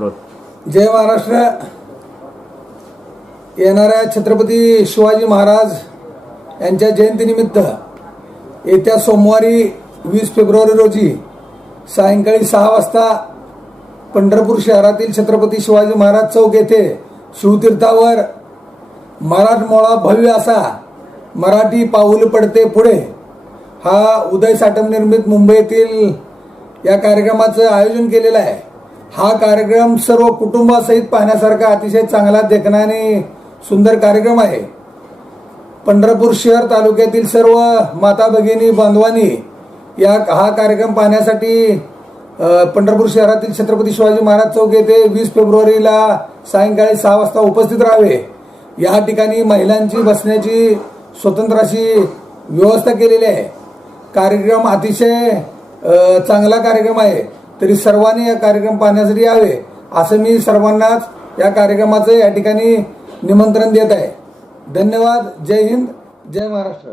जय महाराष्ट्र. येणाऱ्या छत्रपती शिवाजी महाराज यांच्या जयंतीनिमित्त येत्या सोमवारी वीस फेब्रुवारी रोजी सायंकाळी सहा वाजता पंढरपूर शहरातील छत्रपती शिवाजी महाराज चौक येथे शिवतीर्थावर मराठमोळा भव्य असा मराठी पाऊल पडते पुढे. हा उदय साटम निर्मित मुंबईतील या कार्यक्रमाचं आयोजन केलेलं आहे. हा कार्यक्रम सर्व कुटुंबासहित पाहण्यासारखा अतिशय चांगला देखणा आणि सुंदर कार्यक्रम आहे. पंढरपूर शहर तालुक्यातील सर्व माता भगिनी बांधवांनी या हा कार्यक्रम पाहण्यासाठी पंढरपूर शहरातील छत्रपती शिवाजी महाराज चौक येथे वीस फेब्रुवारीला सायंकाळी सहा वाजता उपस्थित राहावे. या ठिकाणी महिलांची बसण्याची स्वतंत्र अशी व्यवस्था केलेली आहे. कार्यक्रम अतिशय चांगला कार्यक्रम आहे. तरी सर्वांनी या कार्यक्रम पाहण्यासाठी यावे असं मी सर्वांनाच या कार्यक्रमाचं या ठिकाणी निमंत्रण देत आहे. धन्यवाद. जय हिंद. जय महाराष्ट्र.